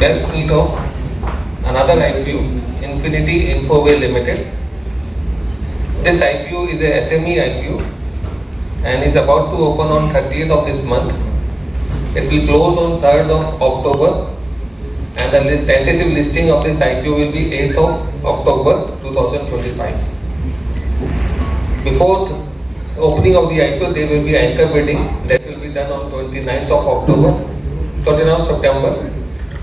best need of another IPO, Infinity Infoway Limited. This IPO is a SME IPO and is about to open on 30th of this month. It will close on 3rd of October and the tentative listing of this IPO will be 8th of October 2025. Before opening of the IPO, there will be anchor bidding that will be done on 29th of September,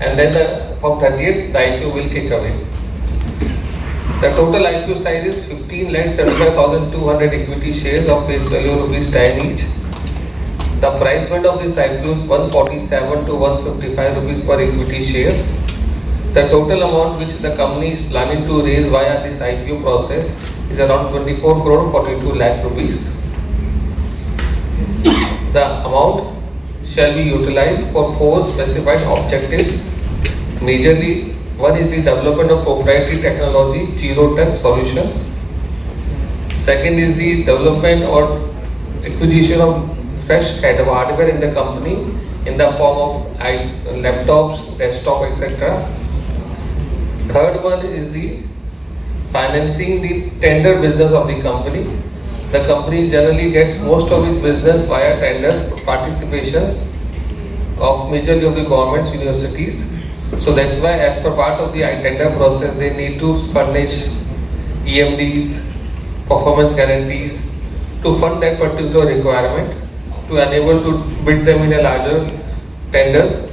and then from 30th the IPO will kick away. The total IPO size is 15,75,200 equity shares of face value ₹10 each. The price band of this IPO is 147 to 155 rupees per equity shares. The total amount which the company is planning to raise via this IPO process is around 24 crore 42 lakh rupees. The amount shall be utilized for 4 specified objectives. Majorly, one is the development of proprietary technology, zero touch solutions. Second is the development or acquisition of fresh hardware in the company in the form of laptops, desktop, etc. Third one is the financing the tender business of the company. The company generally gets most of its business via tenders, participations of majorly of the governments, universities. So that's why, as per part of the tender process, they need to furnish EMDs, performance guarantees to fund that particular requirement to enable to bid them in a larger tenders.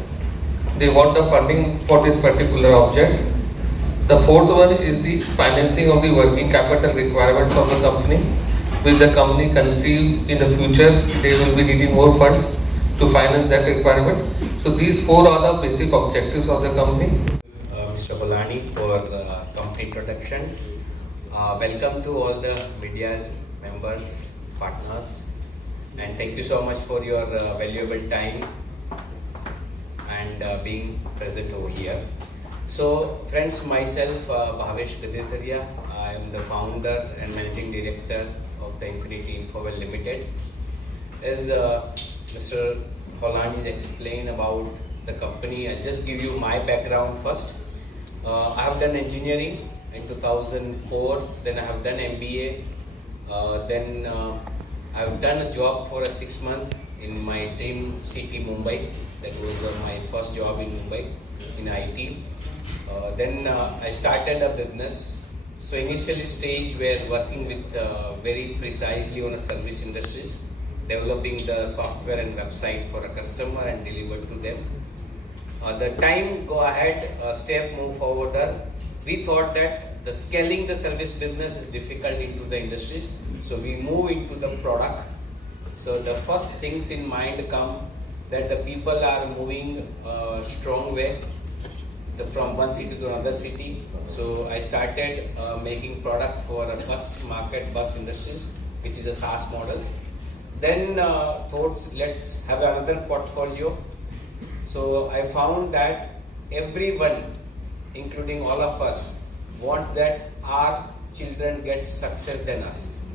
They want the funding for this particular object. The fourth one is the financing of the working capital requirements of the company, which the company conceive in the future they will be needing more funds to finance that requirement. So these 4 are the basic objectives of the company. Mr. Bolani for company introduction. Welcome to all the media's members, partners, and thank you so much for your valuable time and being present over here. So friends, myself Bhavesh Gadetaria, I am the founder and managing director of the Infinity Infoway Limited. As Mr. Holani explained about the company, I'll just give you my background first. I have done engineering in 2004, then I have done MBA, then I have done a job for 6 months in my dream city Mumbai. That was my first job in Mumbai in IT. Then I started a business. So initially stage we are working with very precisely on a service industries, developing the software and website for a customer and deliver to them. The time go ahead, step move forward. We thought that the scaling the service business is difficult into the industries, so we move into the product. So the first things in mind come that the people are moving strong way from one city to another city. So I started making product for a bus market, bus industries, which is a SaaS model. Then thought let's have another portfolio. So I found that everyone, including all of us, wants that our children get success than us.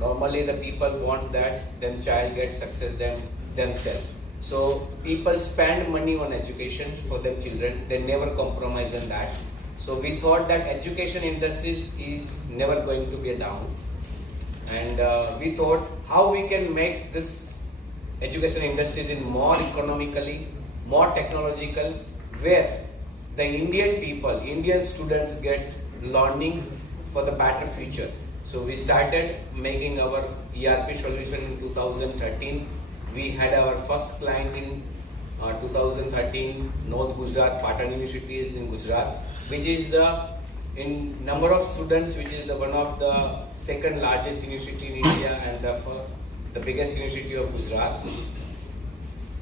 Normally the people want that then child gets success than themselves. So people spend money on education for their children, they never compromise on that. So we thought that education industries is never going to be a down. And we thought how we can make this education industries in more economically, more technological, where the Indian people, Indian students get learning for the better future. So we started making our ERP solution in 2013. We had our first client in 2013, North Gujarat, Patan University is in Gujarat, which is the in number of students, which is the one of the second largest university in India and the biggest university of Gujarat.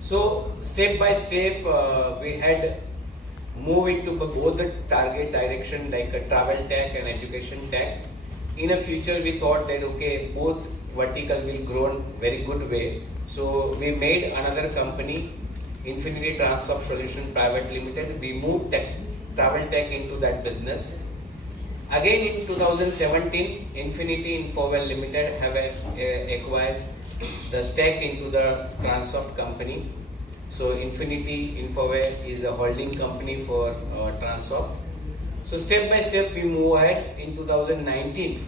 So step by step, we had moved into both the target direction like a travel tech and education tech. In a future, we thought that okay, both vertical will grow in very good way. So we made another company, Infinity Transport Solution Private Limited. We moved travel tech into that business. Again in 2017, Infinity Infoway Limited have acquired the stake into the Transoft company. So Infinity Infoware is a holding company for Transoft. So step by step we move ahead. In 2019,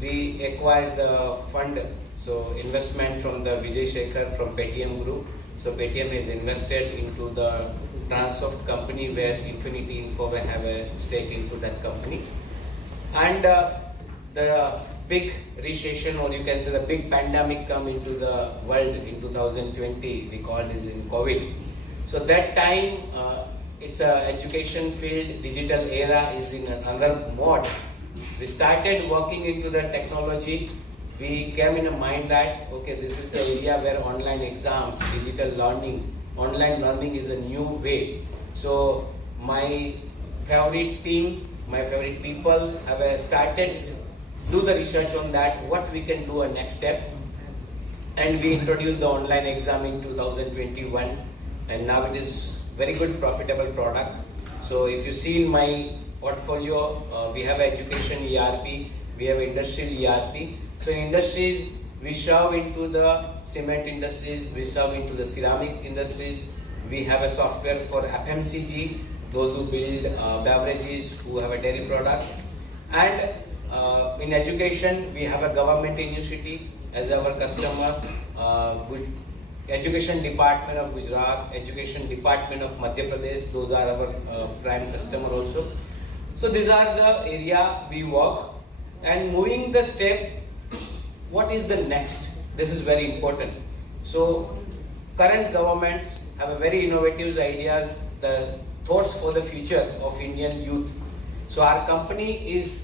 we acquired the fund, so investment from the Vijay Shekhar from Paytm Group. So Paytm has invested into the Transoft company where Infinity Infoware have a stake into that company. And the big recession, or you can say the big pandemic come into the world in 2020, we call this in COVID. So that time, it's a education field, digital era is in another mode. We started working into the technology. We came in a mind that, okay, this is the area where online exams, digital learning, online learning is a new way. So my favorite team, my favorite people have started do the research on that, what we can do a next step. And we introduced the online exam in 2021, and now it is very good profitable product. So if you see in my portfolio, we have education ERP, we have industrial ERP. So in industries, we serve into the cement industries, we serve into the ceramic industries. We have a software for FMCG, those who build beverages, who have a dairy product. And in education, we have a government university as our customer, Education Department of Gujarat, Education Department of Madhya Pradesh, those are our prime customer also. So these are the area we work. And moving the step, what is the next? This is very important. So current governments have a very innovative ideas, the thoughts for the future of Indian youth. So our company is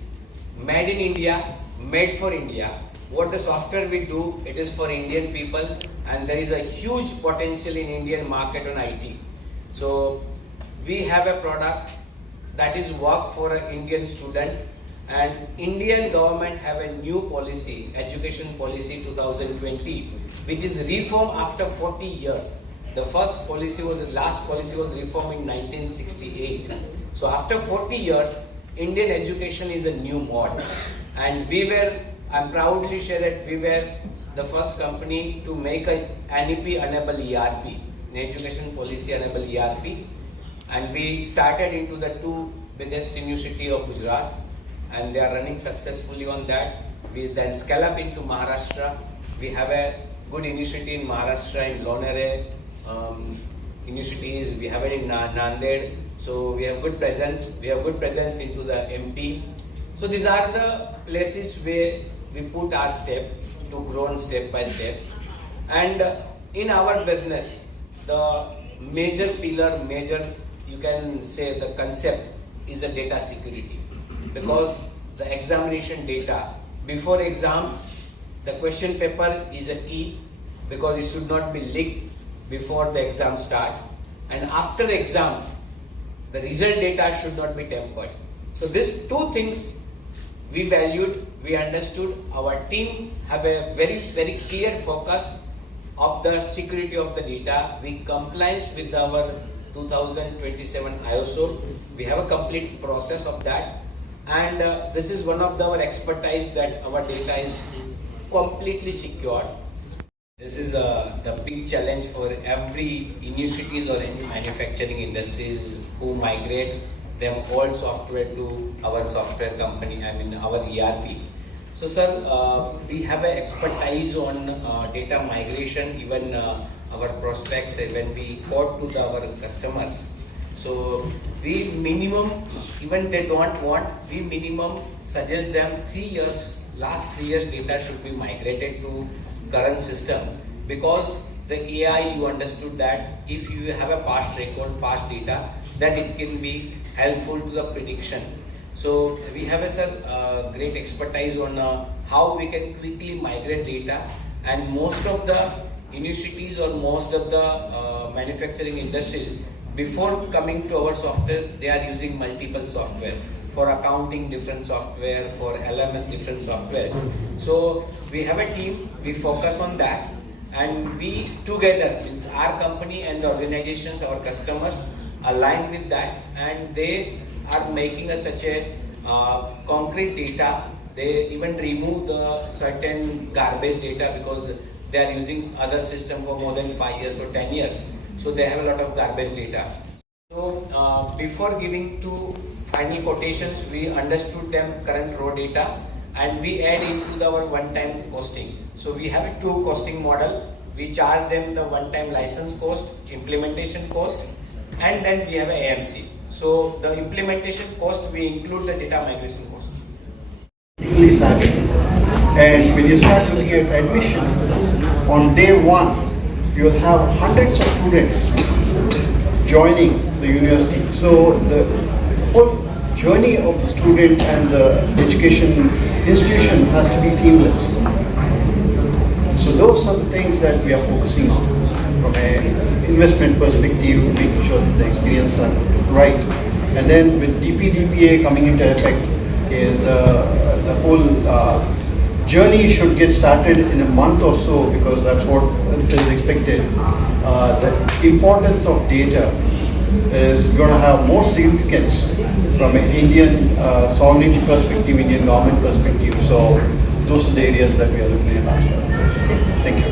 made in India, made for India. What the software we do, it is for Indian people, and there is a huge potential in Indian market on IT. So we have a product that is work for an Indian student, and Indian government have a new policy, education policy 2020, which is reform after 40 years. The last policy was reformed in 1968. So after 40 years, Indian education is a new mode, and I'm proudly share that we were the first company to make a NEP enable ERP, an education policy enable ERP, and we started into the two biggest university of Gujarat, and they are running successfully on that. We then scale up into Maharashtra. We have a good university in Maharashtra in Lonere universities. We have it in Nanded. So we have good presence. We have good presence into the MP. So these are the places where we put our step to grow on step by step. And in our business, the major pillar, you can say the concept is the data security. Because the examination data, before exams, the question paper is a key, because it should not be leaked before the exam start. And after exams, the result data should not be tampered. So these two things we valued, we understood. Our team have a very clear focus of the security of the data. We compliance with our 2027 ISO. We have a complete process of that. And this is one of our expertise, that our data is completely secured. This is the big challenge for every universities or any manufacturing industries who migrate them all software to our software company, our ERP. So sir, we have an expertise on data migration, even our prospects, when we quote to our customers. So we minimum, even they don't want, we minimum suggest them 3 years, last 3 years data should be migrated to current system, because the AI, you understood that if you have a past record, past data, then it can be helpful to the prediction. So we have a great expertise on how we can quickly migrate data, and most of the universities or most of the manufacturing industries, before coming to our software, they are using multiple software. For accounting, different software, for LMS, different software. So we have a team, we focus on that, and we together, our company and the organizations, our customers, align with that, and they are making such a concrete data. They even remove the certain garbage data, because they are using other system for more than 5 years or 10 years. So they have a lot of garbage data. So before giving to final quotations, we understood them current raw data and we add into our one-time costing. So we have a two costing model. We charge them the one-time license cost, implementation cost, and then we have a AMC. So the implementation cost, we include the data migration cost. Technically savvy. And when you start looking at admission, on day one, you will have hundreds of students joining the university. So the whole journey of the student and the education institution has to be seamless. So those are the things that we are focusing on from an investment perspective, making sure that the experience are right. And then with DPDPA coming into effect, okay, the whole journey should get started in a month or so, because that's what is expected. The importance of data is going to have more significance from an Indian sovereignty perspective, Indian government perspective. So those are the areas that we are looking at as well. Okay, thank you.